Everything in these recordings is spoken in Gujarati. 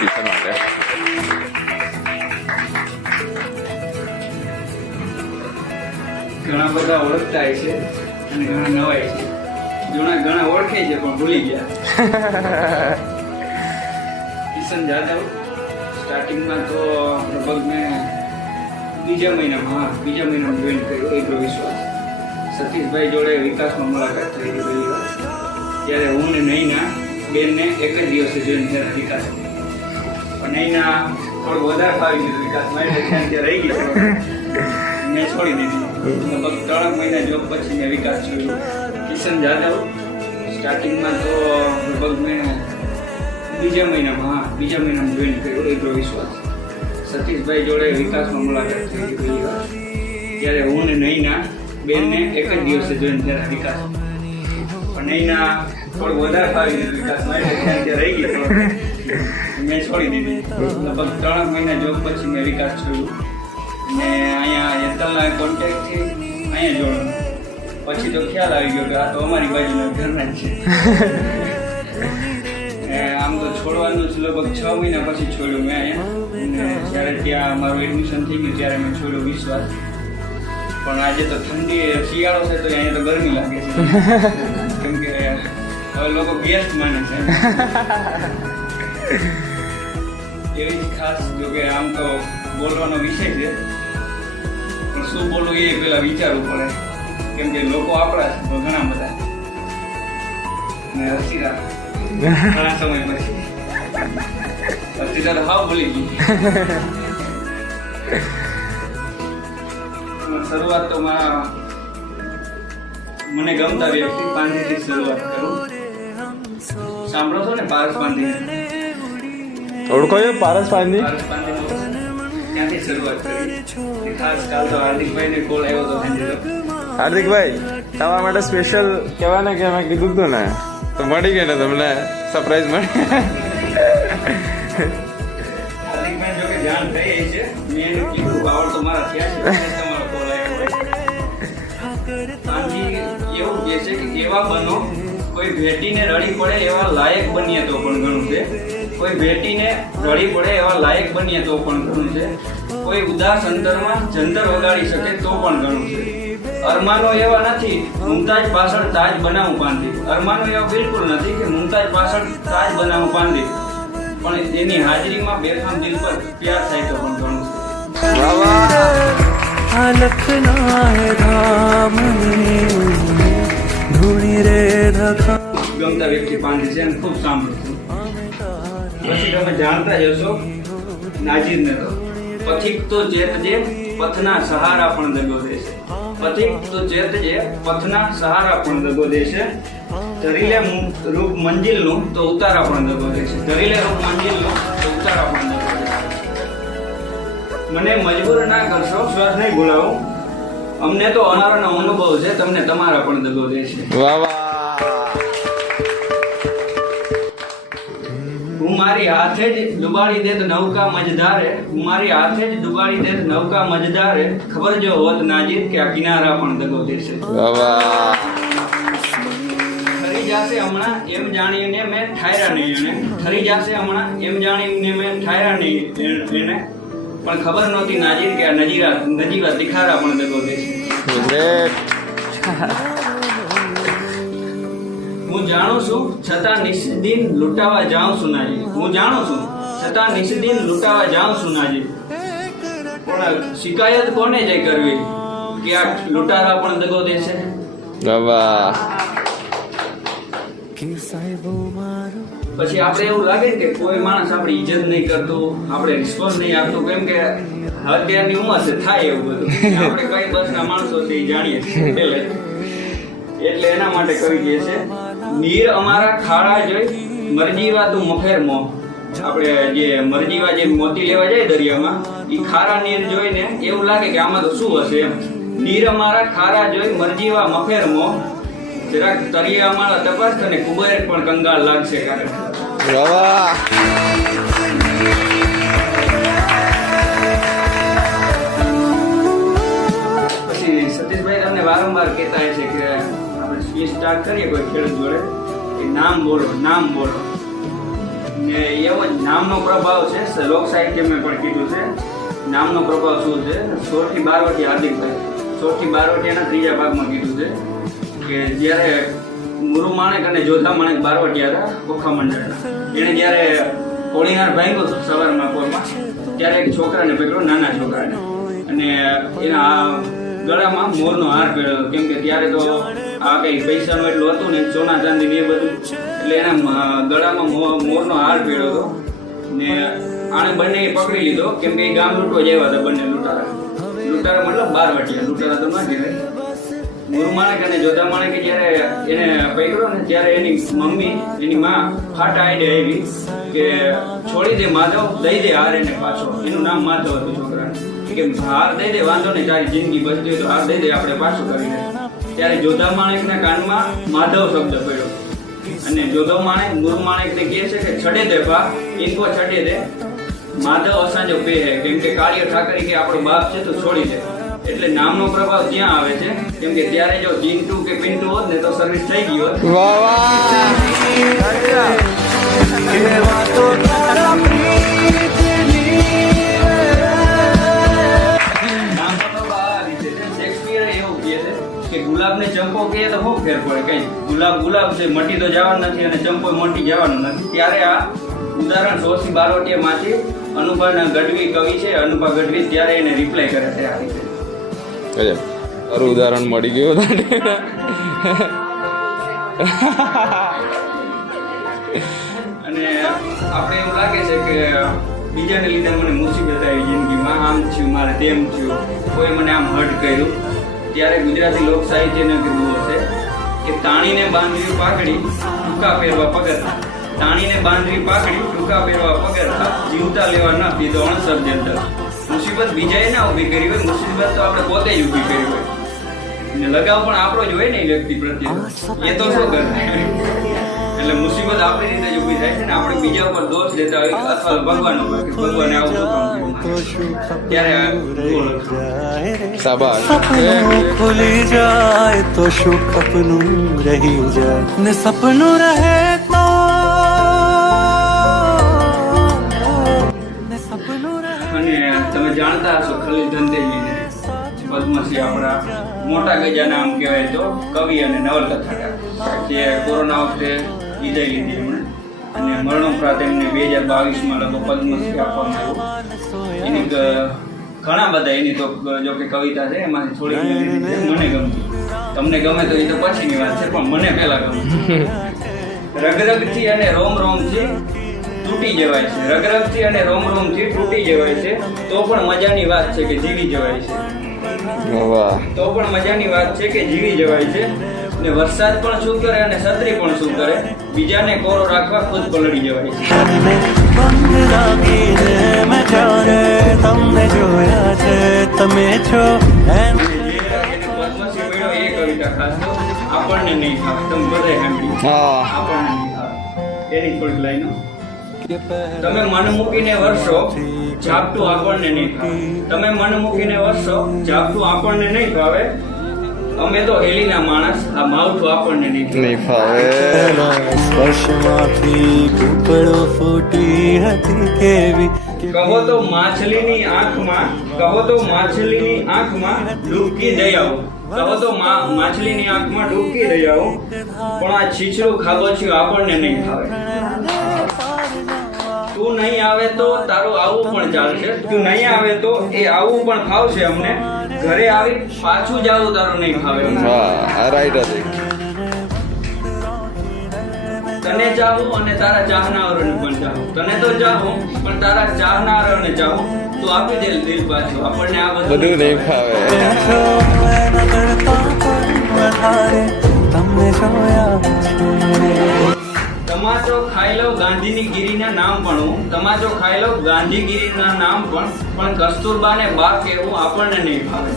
કિચન માટે. ઘણા બધા ઓળખતા છે અને ઘણા નવાય છે. ઘણા ઓળખે છે પણ ભૂલી ગયા. કિશન જાદવ સ્ટાર્ટિંગમાં તો લગભગ મેં બીજા મહિનામાં જોઈન કર્યો એગ્રો વિશ્વાસ. સતીશભાઈ જોડે વિકાસમાં મુલાકાત થઈ હતી પહેલી વાર. ત્યારે હું ને નૈના બેનને એક જ દિવસે જોઈન થયા વિકાસ. પણ નૈના થોડું વધારે ફાવી ગયું વિકાસમાં એટલે ત્યાં રહી ગઈ મેં છોડી દીધી. લગભગ 3 મહિના જોબ પછી મેં વિકાસ જોયો. કિશન જાદવ સ્ટાર્ટિંગમાં તો લગભગ મેં બીજા મહિનામાં જોઈન કર્યો એગ્રો વિશ્વાસ. સતીશભાઈ જોડે વિકાસમાં મુલાકાત થઈ હતી પહેલી વાર. ત્યારે હું ને નૈના બેનને એક જ દિવસે જોઈન થયા વિકાસ. પણ નૈના થોડું વધારે ફાવી ગયું વિકાસમાં એટલે ત્યાં રહી ગઈ મેં છોડી દીધી. લગભગ 3 મહિના જોબ પછી મેં વિકાસ જોયું ને અહીંયા હેતલના કોન્ટેક્ટથી અહીંયા જોડું. પછી તો ખ્યાલ આવી ગયો કે આ તો અમારી બાજુના ઘરના જ છે. આમ તો છોડવાનું જ લગભગ 6 મહિના પછી છોડ્યું મેં અહીંયા. અને જ્યારે ત્યાં મારું એડમિશન થઈ ગયું ત્યારે મેં છોડ્યો વિશ્વાસ. પણ આજે તો ઠંડી શિયાળો છે તો અહીંયા તો ગરમી લાગે છે કેમ કે હવે લોકો ગેસ્ટ માને છે. એવી ખાસ જો કે આમ તો બોલવાનો વિષય છે પણ શું બોલવું એ પેલા વિચારવું પડે કેમ કે લોકો આપણા છે તો ઘણા બધા ને હર્ષિતા ઘણા સમય પછી હર્ષિતા તો હાવ ભૂલી ગઈ. શરૂઆત તો મને ગમતા વ્યક્તિ પાંધીથી શરૂઆત કરું. સાંભળો છો ને પારસ પાંધી? ઓળખો છો પારસ પાંધી? ત્યાંથી શરૂઆત કરી. ખાસ કાલ તો હાર્દિકભાઈને કોલ આવ્યો હતો સાંજે. હાર્દિકભાઈ તમારા માટે સ્પેશિયલ કહેવાય ને કે મેં કીધું હતું ને તો મળી ગઈ ને તમને સરપ્રાઈઝ મળી. હાર્દિકભાઈ જો કે જાણ થઈ છે મેં એને કીધું બાવળ તો મારા થયા છે તમારો કોલ આવ્યો. પાંધી એવું કહે છે કે એવા બનો કોઈ ભેટીને રડી પડે એવા લાયક બનીએ તો પણ ઘણું છે. કોઈ ભેટીને રડી પડે એવા લાયક બનીએ તો પણ ઘણું છે. કોઈ ઉદાસ અંતરમાં જંતર વગાડી શકે તો પણ ઘણું છે. અરમાનો એવા નથી મુમતાજ પાછળ તાજ બનાવું પાંધી. અરમાનો એવા બિલકુલ નથી કે મુમતાજ પાછળ તાજ બનાવું પાંધી. પણ એની હાજરીમાં બેફામ દિલ પર પ્યાર થાય તો પણ ઘણું છે. વાહ વાહ. લખના હે ધામની ધૂણી રે ધખા. ગમતા વ્યક્તિ પાંધી છે અને ખૂબ સાંભળું છું. પછી તમે જાણતા જ હશો નાજીરને તો પથિક તો જેત જે પથના સહારા પણ દગો દેશે. પથિક તો જેત જે પથના સહારા પણ દગો દેશે. ધરીલે રૂપ મંજિલનું તો ઉતારા પણ દગો દેશે. ધરીલે રૂપ મંજિલનું તો ઉતારા પણ દગો દેશે. મને મજબૂર ના કરશો શ્વાસ નહીં બોલાવું. અમને તો અનારનો અનુભવ છે તમને તમારા પણ દગો દેશે. વાહ વાહ. હું મારી હાથે જ ડુબાડી દેત નૌકા મજદારે. હું મારી હાથે જ ડુબાડી દેત નૌકા મજદારે. ખબર જો હોત નાજીર કે આ કિનારા પણ દગો દેશે. વાહ વાહ. ઠરી જાશે હમણાં એમ જાણીને મેં ઠાયરા નહીં એને. ઠરી જાશે હમણાં એમ જાણીને મેં ઠાયરા નહીં એને. પણ ખબર નહોતી નાજીર કે આ નજીવા તિખારા પણ દગો દેશે. હું જાણું છું છતાં નિસ્દિન લૂંટાવા જાઉં છું નાજી. હું જાણું છું છતાં નિસ્દિન લૂંટાવા જાઉં છું નાજી. પણ શિકાયત કોને જઈ કરવી કે આ લૂંટારા પણ દગો દેશે. વાહ વાહ. પછી આપણે એવું લાગે કે કોઈ માણસ આપણી ઇજ્જત નહીં કરતું, આપણે રિસ્પોન્સ નહીં આપતું, કેમ કે અત્યારની ઉંમર છે થાય એવું બધું. આપણે કઈ બસના માણસો છે એ જાણીએ છીએ પહેલે. એટલે એના માટે કવિ કહે છે નીર અમારા ખાડા જોઈ મરજીવા તું મફેર મોહ. આપણે જે મરજીવા જે મોતી લેવા જાય દરિયામાં એ ખારા નીર જોઈને એવું લાગે કે આમાં તો શું હશે એમ. નીર અમારા ખારા જોઈ મરજીવા મફેર મોહ. જરાક તરિયા અમારા તપાસ અને કુબેર પણ કંગાળ લાગશે કારણ. વાહ. પછી સતીશભાઈ તમને વારંવાર કહેતા છે કે આપણે સ્પીચ સ્ટાર્ટ કરીએ કોઈ ખેડૂત જોડે કે નામ બોલો નામ બોલો. ને એવો જ નામનો પ્રભાવ છે. લોક સાહિત્યમાં પણ કીધું છે નામનો પ્રભાવ શું છે. 16 થી 12 હાર્દિકભાઈ 16 થી 12 ત્રીજા ભાગમાં કીધું છે કે જ્યારે મુરુ માણેક અને જોધા માણેક બારવટિયા હતા ઓખા મંડળના, એને જ્યારે કોળીનાર ભાંગ્યો સવારમાં પોરમાં, ત્યારે એક છોકરાને પકડ્યો, નાના છોકરાને, અને એના ગળામાં મોરનો હાર પહેર્યો. કેમ કે ત્યારે તો આ કઈ પૈસાનું એટલું હતું ને, સોના ચાંદી ને એ બધું, એટલે એના ગળામાં મોરનો હાર પહેર્યો હતો. ને આને બંને પકડી લીધો, કેમ કે એ ગામ લૂંટવા જ આવ્યા હતા બંને લૂંટારા મતલબ બારવટિયા, લૂંટારા તો ના કહેવાય. મુરુ માણેક અને જોધા માણેકે જ્યારે એને પકડ્યો ને, ત્યારે એની મમ્મી, એની માં ફાટા આઈડે આવી કે છોડી દે માધવ, દઈ દે હાર એને પાછો. એનું નામ માધવ હતું છોકરાને, કે હાર દઈ દે, વાંધો નહીં, તારી જિંદગી બચતી હોય તો હાર દઈ દે, આપણે પાછું કરી દે. ત્યારે જોધા માણેકના કાનમાં માધવ શબ્દ પડ્યો, અને જોધો માણેક મુરુ માણેકને કહે છે કે છડે દે ભા, ઇनको છડે દે, માધવ અસાંજો પે હે. કેમ કે કાળિયો ઠાકરી કે આપણો બાપ છે તો છોડી દે. એટલે નામનો પ્રભાવ ત્યાં આવે છે, કેમ કે ત્યારે જો ચિંટુ કે પિન્ટુ હોત ને તો સર્વિસ થઈ ગઈ હોત. વાહ વાહ. ગુલાબને ચંપો કહીએ તો શું ફેર પડે? કઈ ગુલાબ છે, મટી તો જવાનું નથી, અને ચંપો મટી જવાનું નથી. ત્યારે આ ઉદાહરણ 16 થી 12 માંથી અનુભવ ગઢવી કવિ છે, અનુભવ ગઢવી, ત્યારે એને રિપ્લાય કરે છે આ રીતે. તારું ઉદાહરણ મળી ગયું. અને આપણે એવું લાગે છે કે બીજાને લીધે મને મુસીબત આવી જિંદગીમાં, આમ થયું, મારે તેમ થયું, કોઈ મને આમ હર્ટ કર્યું. ત્યારે ગુજરાતી લોક સાહિત્યને કીધું છે કે તાણીને બાંધવી પાકડી, ટૂંકા પહેરવા પગરખા. તાણીને બાંધવી પાકડી, ટૂંકા પહેરવા પગરખા, જીવતા લેવા ન દીધો અણસર્જન. મુસીબત બીજાએ ના ઊભી કરી હોય, મુસીબત તો આપણે પોતે જ ઊભી કરી હોય. ને લગાવ પણ આપણો જ હોય ને એ વ્યક્તિ પ્રત્યે, એ તો શું કરે? એટલે મુસીબત આપણી રીતે જ ઊભી થાય છે ને, આપણે બીજા ઉપર દોષ દેતા હોય અથવા ભગવાન ઉપર કે ભગવાને આવું શું કામ કર્યું. ત્યારે શાબાશ. સપનું ખુલી જાય તો સુખ અપનું રહી જાય, ને સપનું રહે તો અને તમે જાણતા હશો ખલીલ ધનતેજીને, પદ્મશ્રી આપણા મોટા ગજાના આમ કહેવાય તો કવિ અને નવલકથાકાર, જે કોરોના વખતે વિદાય લીધી એમણે, અને મરણોપરાંત એમને 2022માં લગભગ પદ્મશ્રી આપવામાં આવ્યું. એની ઘણા બધા, એની તો જો કે કવિતા છે, એમાંથી થોડીક મને ગમતી. તમને ગમે તો એ તો પછીની વાત છે, પણ મને પહેલા ગમતી. રગરગથી અને રોમ રોમથી તૂટી જવાય છે, રગરગથી અને રોમ રોમથી તૂટી જવાય છે, તો પણ મજાની વાત છે કે જીવી જવાય છે. તો પણ મજાની વાત છે કે જીવી જવાય છે. ને વરસાદ પણ શું કરે અને છત્રી પણ શું કરે, બીજાને કોરો રાખવા ખુદ પલળી જવાય છે. તમને જોયા છે તમે છો એ કવિતા ખાસ તો આપણને નહીં ખાવ, તમે બધા સાંભળી, આપણને નહીં ખાવ, એની થોડીક લાઈનો. તમે મન મૂકીને વર્ષો, ઝાપટું આપણને નહીં ખાવે. તમે મન મૂકીને વર્ષો, ઝાપટું આપણને નહીં ખાવે. અમે તો હેલીના માણસ, આ માવઠું આપણને નહીં ફાવે. સ્પર્શમાંથી કૂપળો ફૂટી હતી કેવી. કહો તો માછલીની આંખમાં, કહો તો માછલીની આંખમાં ડૂબકી દઈ આવો. કહો તો માછલીની આંખમાં ડૂબકી દઈ આવો, પણ આ છીછરું ખાબોચિયું આપણને નહીં ખાવે. તું નહીં આવે તો તારું આવું પણ ચાલશે, તું નહીં આવે તો એ આવું પણ ફાવશે અમને. ઘરે આવી પાછું જાવું તારું નહીં ફાવે. તને ચાહું અને તારા ચાહનારોને પણ ચાહું. તને તો ચાહું પણ તારા ચાહનારોને ચાહું. તું આપી દે દિલ પાછું, આપણને આ બધું નહીં ફાવે. તમને જોયા તમાચો ખાઈ લો ગાંધીની ગીરીના નામ પણ હું, તમાચો ખાઈ લો ગાંધીગીરીના નામ પણ કસ્તુરબાને બા કહેવું આપણને નહીં ફાવે.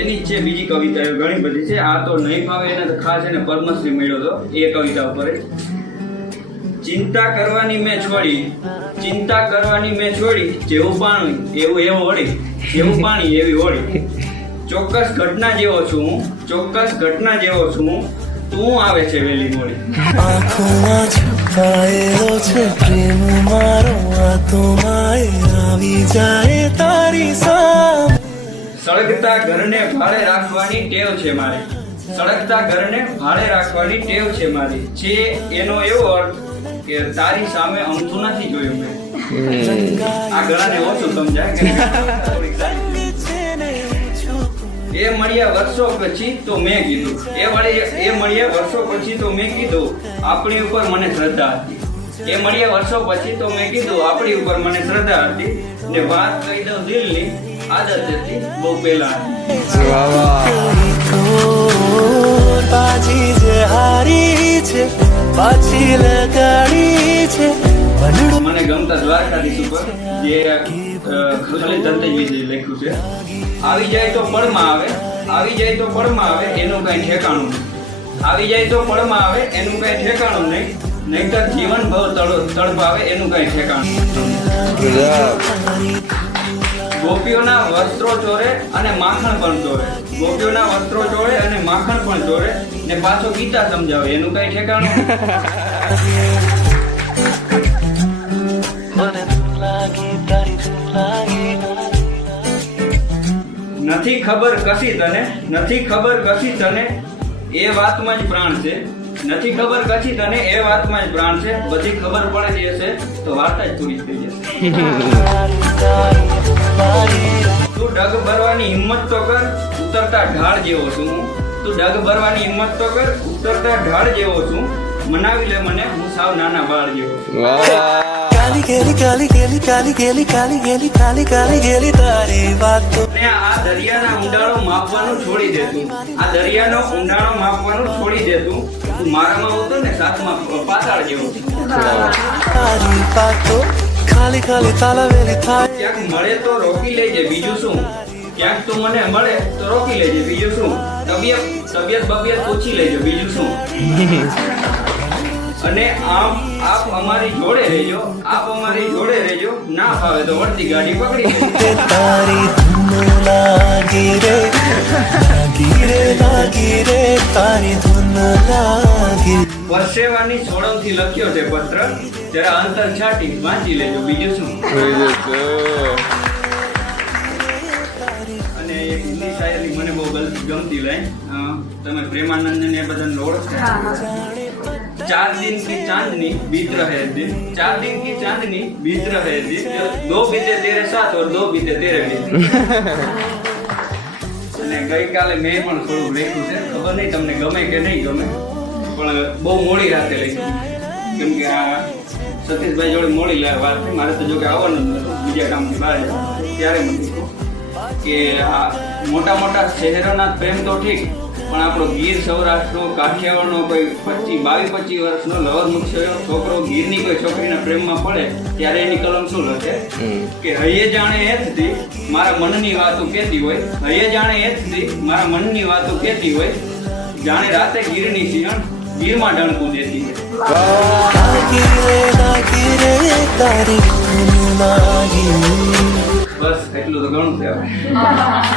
એની છે બીજી કવિતાઓ ઘણી બધી છે. આ તો નહીં ફાવે એને તો ખાસ એને પદ્મશ્રી મળ્યો હતો એ કવિતા ઉપર. ચિંતા કરવાની મેં છોડી, ચિંતા કરવાની મેં છોડી, જેવું પાણી એવું એવો હોળી, જેવું પાણી એવી હોળી. ચોક્કસ ઘટના જેવો છું હું, ચોક્કસ ઘટના જેવો છું હું, તું આવે છે વેલી મોડી. આંખોમાં છુપાયેલો છે પ્રેમ મારો આત્માએ આવી જાય તારી સામે. સળગતા ઘરને ભાડે રાખવાની ટેવ છે મારી. સળગતા ઘરને ભાડે રાખવાની ટેવ છે મારી. છે એનો એવો અર્થ કે તારી સામે અમથું નથી જોયું મેં. આ ઘણાને ઓછું સમજાય કે એ મળ્યા વર્ષો પછી તો મેં કીધું એ મળ્યા વર્ષો પછી તો મેં કીધું આપણી ઉપર મને શ્રદ્ધા હતી. એ મળ્યા વર્ષો પછી તો મેં કીધું આપણી ઉપર મને શ્રદ્ધા હતી ને વાત કહી દઉં દિલની આદત હતી બહુ પહેલા બાજી જે હારી છે પાછી લગાડી છે. મને ગમતા દ્વારકાધીશ ઉપર જે ખુશલી દંતજ વિશે લખ્યું છે. આવી જાય તો પળમાં આવે, આવી જાય તો પળમાં આવે એનું કઈ ઠેકાણું નહીં. આવી જાય તો પળમાં આવે એનું કઈ ઠેકાણું નહીં. નહીંતર જીવન ભવ તડપાવે એનું કઈ ઠેકાણું. ગોપીઓના વસ્ત્રો ચોરે અને માખણ પણ ચોરે. ગોપીઓના વસ્ત્રો ચોરે અને માખણ પણ ચોરે ને પાછો ગીતા સમજાવે એનું કઈ ઠેકાણું. નથી ખબર કશી તને, નથી ખબર કશી તને એ વાતમાં જ પ્રાણ છે. નથી ખબર કશી તને એ વાતમાં જ પ્રાણ છે. બધી ખબર પડે જશે તો વાર્તા જ પૂરી થઈ જશે. તું ડગ ભરવાની હિંમત તો કર, ઉતરતા ઢાળ જેવો છું હું. તું ડગ ભરવાની હિંમત તો કર, ઉતરતા ઢાળ જેવો છું. મનાવી લે મને હું સાવ નાના બાળ જેવો છું. કાલી ગેલી કાલી ગેલી કાલી ગેલી કાલી ગેલી કાલી કાલી ગેલી તારી વાતો. ને આ દરિયાના ઊંડાણો માપવાનું છોડી દે તું. આ દરિયાનો ઊંડાણો માપવાનું છોડી દે તું. તું મારામાં હોતો ને સાથમાં પાતાળ જેવો છું. તારી વાતો ખાલી ખાલી તાલાવેલી થાય. ક્યાંક મળે તો રોકી લેજે બીજું શું. ક્યાંક તું મને મળે તો રોકી લેજે બીજું શું. તબિયત પૂછી લેજો બીજું શું. અને આપ અમારી જોડે રહેજો, આપ અમારી જોડે રહેજો. ના ફાવે તો વળતી ગાડી પકડી લેજો. તારી ધૂન લાગી રે લાગી રે લાગી રે તારી ધૂન લાગી. પરસેવાની સોળમથી લખ્યો છે પત્ર. જરા અંતર છાટી વાંચી લેજો બીજું શું. અને એક હિન્દી શાયરી મને બહુ ગમતી લાઈન. તમે પ્રેમાનંદ ને બધાને ઓળખતા. 4 दिन की चांदनी बीत रहे दिन, 4 दिन की चांदनी बीत रहे दिन, 2 बीते तेरे साथ और 2 बीते तेरे बिन. અને ગઈકાલે મેં પણ થોડું લખ્યું છે. ખબર નહીં તમને ગમે કે નહીં ગમે, પણ બહુ મોડી રાતે લખ્યું. કેમ કે આ સતીશભાઈ જોડે મોડી વાત થઈ. મારે તો જો કે આવવાનું જ નતું, બીજા કામથી બહાર જવાનું. ત્યારે મને કહ્યું કે આ મોટા મોટા શહેરોના પ્રેમ તો ઠીક, પણ આપણો ગીર સૌરાષ્ટ્રનો કાઠિયાવાડનો કોઈ 22-25 વર્ષનો લવરમુખ છોકરો ગીરની કોઈ છોકરીના પ્રેમમાં પડે ત્યારે એની કલમ શું લખે કે હૈયે જાણે હેતથી મારા મનની વાતો કહેતી હોય. હૈયે જાણે હેતથી મારા મનની વાતો કહેતી હોય. જાણે રાતે ગીરની સિંહણ ગીરમાં ડણકું દેતી હોય. બસ એટલું તો ઘણું કહેવાય.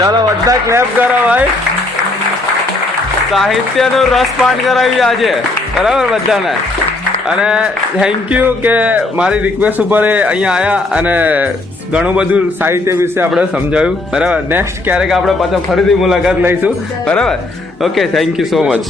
ચાલો બધા ક્લેપ કરો ભાઈ. સાહિત્યનો રસપાન કરાવી આજે, બરાબર બધાને. અને થેન્ક યુ કે મારી રિક્વેસ્ટ ઉપર એ અહીંયા આવ્યા અને ઘણું બધું સાહિત્ય વિશે આપણે સમજાવ્યું, બરાબર. નેક્સ્ટ ક્યારેક આપણે પાછા ફરીથી મુલાકાત લઈશું, બરાબર. Okay, thank you so much.